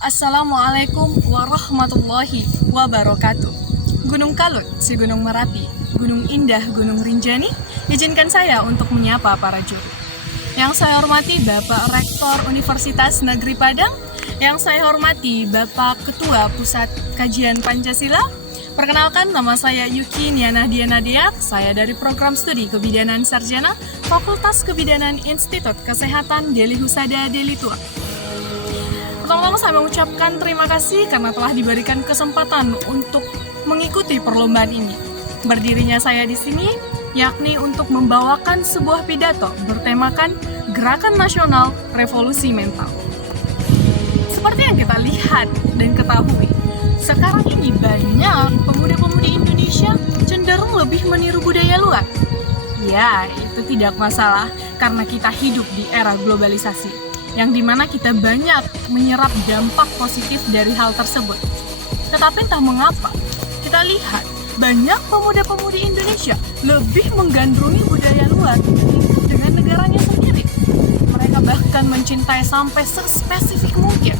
Assalamualaikum warahmatullahi wabarakatuh. Gunung Kalut, si Gunung Merapi, Gunung Indah, Gunung Rinjani, izinkan saya untuk menyapa para juri. Yang saya hormati Bapak Rektor Universitas Negeri Padang, yang saya hormati Bapak Ketua Pusat Kajian Pancasila. Perkenalkan, nama saya Yuki Niana Diana, saya dari Program Studi Kebidanan Sarjana, Fakultas Kebidanan Institut Kesehatan Deli Husada Deli Tua. Pertama-tama saya mengucapkan terima kasih karena telah diberikan kesempatan untuk mengikuti perlombaan ini. Berdirinya saya di sini yakni untuk membawakan sebuah pidato bertemakan Gerakan Nasional Revolusi Mental. Seperti yang kita lihat dan ketahui, sekarang ini banyak pemuda-pemudi Indonesia cenderung lebih meniru budaya luar. Ya, itu tidak masalah karena kita hidup di era globalisasi, yang dimana kita banyak menyerap dampak positif dari hal tersebut. Tetapi entah mengapa, kita lihat banyak pemuda-pemudi Indonesia lebih menggandrungi budaya luar dengan negaranya sendiri. Mereka bahkan mencintai sampai sespesifik mungkin.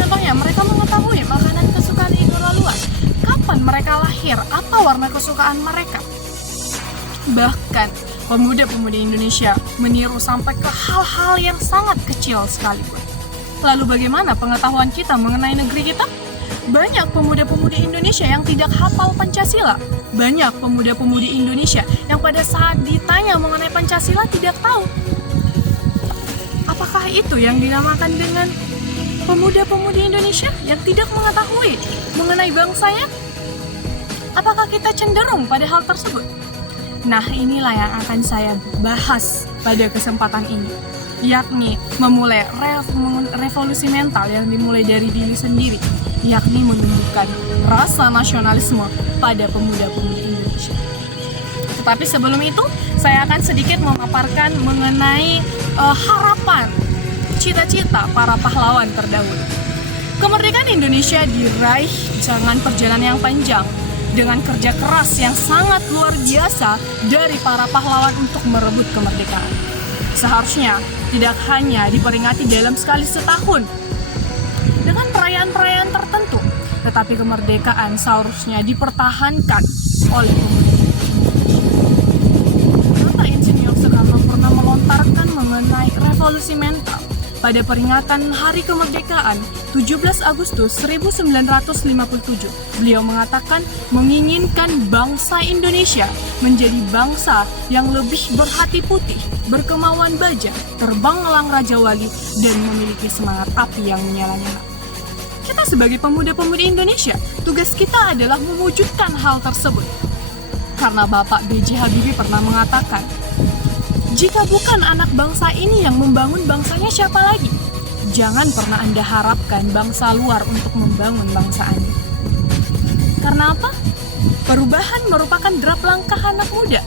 Contohnya, mereka mengetahui makanan kesukaan idola luar, kapan mereka lahir, apa warna kesukaan mereka. Bahkan, pemuda-pemudi Indonesia meniru sampai ke hal-hal yang sangat kecil sekalipun. Lalu bagaimana pengetahuan kita mengenai negeri kita? Banyak pemuda-pemudi Indonesia yang tidak hafal Pancasila. Banyak pemuda-pemudi Indonesia yang pada saat ditanya mengenai Pancasila tidak tahu. Apakah itu yang dinamakan dengan pemuda-pemudi Indonesia yang tidak mengetahui mengenai bangsanya? Apakah kita cenderung pada hal tersebut? Nah, inilah yang akan saya bahas pada kesempatan ini, yakni memulai revolusi mental yang dimulai dari diri sendiri, yakni menumbuhkan rasa nasionalisme pada pemuda-pemudi Indonesia. Tetapi sebelum itu, saya akan sedikit memaparkan mengenai harapan, cita-cita para pahlawan terdahulu. Kemerdekaan Indonesia diraih dengan perjalanan yang panjang, dengan kerja keras yang sangat luar biasa dari para pahlawan untuk merebut kemerdekaan. Seharusnya tidak hanya diperingati dalam sekali setahun dengan perayaan-perayaan tertentu, tetapi kemerdekaan seharusnya dipertahankan oleh pemerintah. Bapak Insinyur Soekarno pernah melontarkan mengenai revolusi mental pada peringatan Hari Kemerdekaan 17 Agustus 1957. Beliau mengatakan menginginkan bangsa Indonesia menjadi bangsa yang lebih berhati putih, berkemauan baja, terbang elang Raja Wali, dan memiliki semangat api yang menyala-nyala. Kita sebagai pemuda-pemudi Indonesia, tugas kita adalah mewujudkan hal tersebut. Karena Bapak B.J. Habibie pernah mengatakan, jika bukan anak bangsa ini yang membangun bangsanya, siapa lagi? Jangan pernah Anda harapkan bangsa luar untuk membangun bangsa Anda. Karena apa? Perubahan merupakan derap langkah anak muda.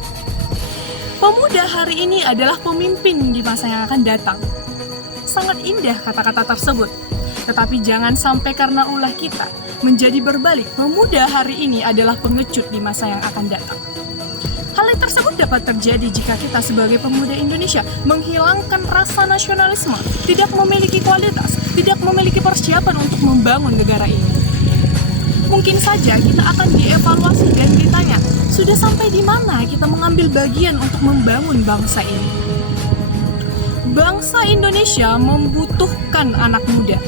Pemuda hari ini adalah pemimpin di masa yang akan datang. Sangat indah kata-kata tersebut. Tetapi jangan sampai karena ulah kita menjadi berbalik. Pemuda hari ini adalah pengecut di masa yang akan datang. Hal tersebut dapat terjadi jika kita sebagai pemuda Indonesia menghilangkan rasa nasionalisme, tidak memiliki kualitas, tidak memiliki persiapan untuk membangun negara ini. Mungkin saja kita akan dievaluasi dan ditanya, sudah sampai di mana kita mengambil bagian untuk membangun bangsa ini? Bangsa Indonesia membutuhkan anak muda.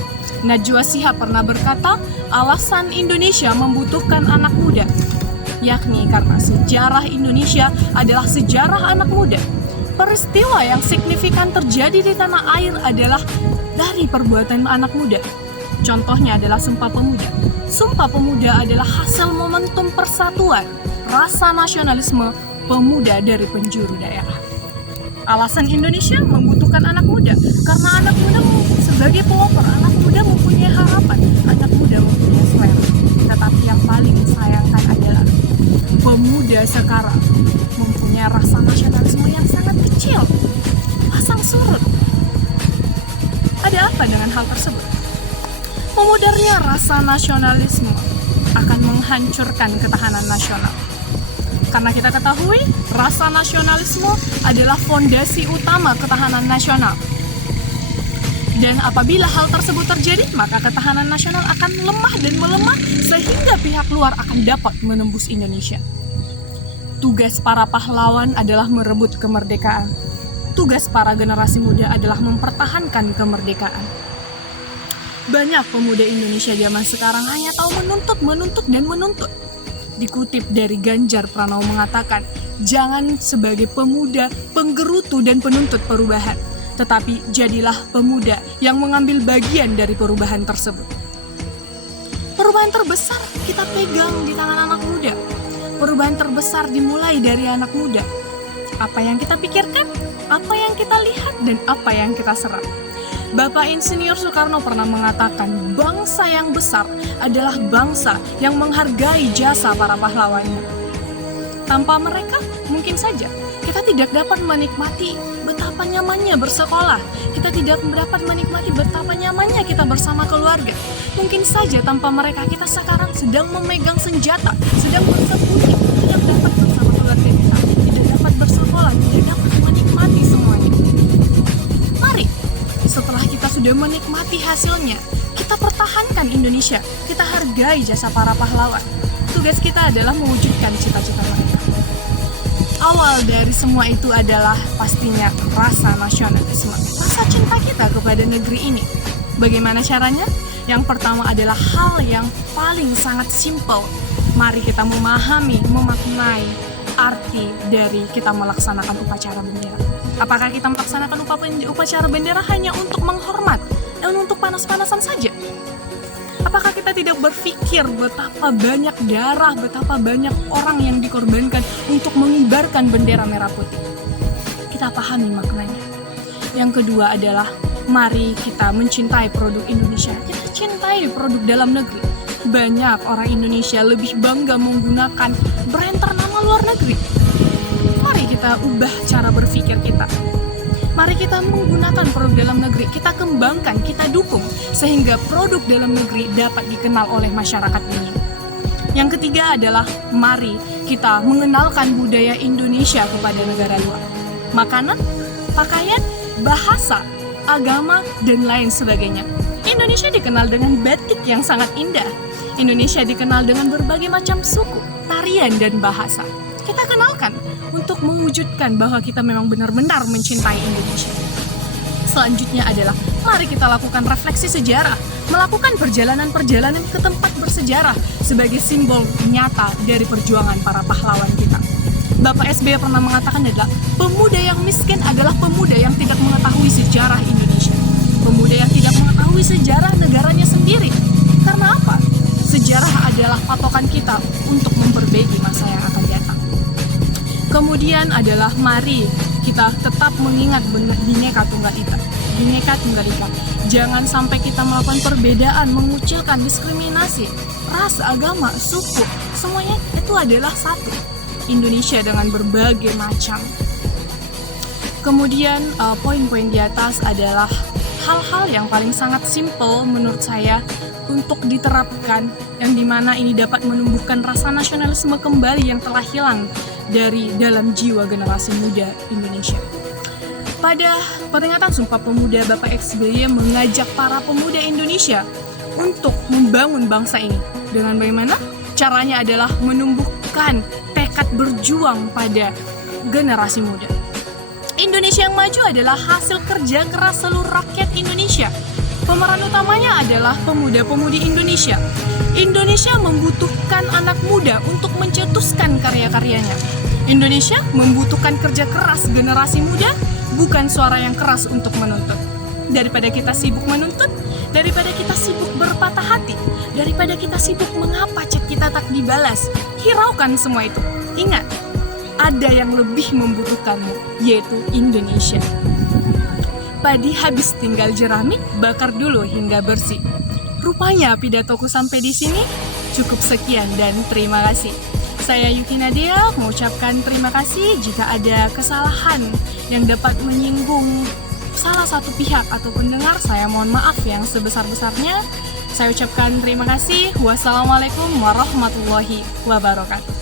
Najwa Shihab pernah berkata, alasan Indonesia membutuhkan anak muda, yakni karena sejarah Indonesia adalah sejarah anak muda. Peristiwa yang signifikan terjadi di tanah air adalah dari perbuatan anak muda. Contohnya adalah Sumpah Pemuda. Sumpah Pemuda adalah hasil momentum persatuan, rasa nasionalisme pemuda dari penjuru daerah. Alasan Indonesia membutuhkan anak muda karena anak muda sebagai pelopor, anak muda mempunyai harapan, anak muda mempunyai selera. Tetapi yang paling disayangkan adalah pemuda sekarang mempunyai rasa nasionalisme yang sangat kecil, pasang surut. Ada apa dengan hal tersebut? Memudarnya rasa nasionalisme akan menghancurkan ketahanan nasional. Karena kita ketahui, rasa nasionalisme adalah fondasi utama ketahanan nasional. Dan apabila hal tersebut terjadi, maka ketahanan nasional akan lemah dan melemah sehingga pihak luar akan dapat menembus Indonesia. Tugas para pahlawan adalah merebut kemerdekaan. Tugas para generasi muda adalah mempertahankan kemerdekaan. Banyak pemuda Indonesia zaman sekarang hanya tahu menuntut. Dikutip dari Ganjar Pranowo mengatakan, jangan sebagai pemuda penggerutu dan penuntut perubahan, tetapi jadilah pemuda yang mengambil bagian dari perubahan tersebut. Perubahan terbesar kita pegang di tangan anak muda. Perubahan terbesar dimulai dari anak muda. Apa yang kita pikirkan, apa yang kita lihat, dan apa yang kita serap. Bapak Insinyur Soekarno pernah mengatakan, bangsa yang besar adalah bangsa yang menghargai jasa para pahlawannya. Tanpa mereka, mungkin saja kita tidak dapat menikmati betapa nyamannya bersekolah. Kita tidak dapat menikmati betapa nyamannya kita bersama keluarga. Mungkin saja tanpa mereka kita sekarang sedang memegang senjata, sedang bersembunyi, tidak dapat bersama keluarga kita, tidak dapat bersekolah, tidak dapat menikmati semuanya. Mari, setelah kita sudah menikmati hasilnya, kita pertahankan Indonesia, kita hargai jasa para pahlawan. Tugas kita adalah mewujudkan cita-cita mereka. Awal dari semua itu adalah pastinya rasa nasionalisme, rasa cinta kita kepada negeri ini. Bagaimana caranya? Yang pertama adalah hal yang paling sangat simpel. Mari kita memahami, memaknai arti dari kita melaksanakan upacara bendera. Apakah kita melaksanakan upacara bendera hanya untuk menghormat dan untuk panas-panasan saja? Apakah kita tidak berpikir betapa banyak darah, betapa banyak orang yang dikorbankan untuk mengibarkan bendera merah putih? Kita pahami maknanya. Yang kedua adalah mari kita mencintai produk Indonesia. Kita cintai produk dalam negeri. Banyak orang Indonesia lebih bangga menggunakan brand ternama luar negeri. Mari kita ubah cara berpikir kita. Mari kita menggunakan produk dalam negeri, kita kembangkan, kita dukung, sehingga produk dalam negeri dapat dikenal oleh masyarakat dunia. Yang ketiga adalah mari kita mengenalkan budaya Indonesia kepada negara luar. Makanan, pakaian, bahasa, agama, dan lain sebagainya. Indonesia dikenal dengan batik yang sangat indah. Indonesia dikenal dengan berbagai macam suku, tarian, dan bahasa. Kita kenalkan untuk mewujudkan bahwa kita memang benar-benar mencintai Indonesia. Selanjutnya adalah mari kita lakukan refleksi sejarah, melakukan perjalanan-perjalanan ke tempat bersejarah sebagai simbol nyata dari perjuangan para pahlawan kita. Bapak SBY pernah mengatakan adalah pemuda yang miskin adalah pemuda yang tidak mengetahui sejarah Indonesia. Pemuda yang tidak mengetahui sejarah negaranya sendiri. Karena apa? Sejarah adalah patokan kita untuk memperbaiki masa yang akan datang. Kemudian adalah mari kita tetap mengingat Bhinneka Tunggal Ika. Bhinneka Tunggal Ika. Jangan sampai kita melakukan perbedaan, mengucilkan diskriminasi, ras, agama, suku. Semuanya itu adalah satu. Indonesia dengan berbagai macam. Kemudian poin-poin di atas adalah hal-hal yang paling sangat simpel menurut saya untuk diterapkan, yang dimana ini dapat menumbuhkan rasa nasionalisme kembali yang telah hilang dari dalam jiwa generasi muda Indonesia. Pada peringatan Sumpah Pemuda, Bapak SBY mengajak para pemuda Indonesia untuk membangun bangsa ini. Dengan bagaimana? Caranya adalah menumbuhkan tekad berjuang pada generasi muda. Indonesia yang maju adalah hasil kerja keras seluruh rakyat Indonesia. Pemeran utamanya adalah pemuda-pemudi Indonesia. Indonesia membutuhkan anak muda untuk mencetuskan karya-karyanya. Indonesia membutuhkan kerja keras generasi muda, bukan suara yang keras untuk menuntut. Daripada kita sibuk menuntut, daripada kita sibuk berpatah hati, daripada kita sibuk mengapa chat kita tak dibalas, hiraukan semua itu. Ingat, ada yang lebih membutuhkanmu, yaitu Indonesia. Padi habis tinggal jerami, bakar dulu hingga bersih. Rupanya pidatoku sampai di sini. Cukup sekian dan terima kasih. Saya Yuki Nadia mengucapkan terima kasih jika ada kesalahan yang dapat menyinggung salah satu pihak atau pendengar. Saya mohon maaf yang sebesar-besarnya. Saya ucapkan terima kasih. Wassalamualaikum warahmatullahi wabarakatuh.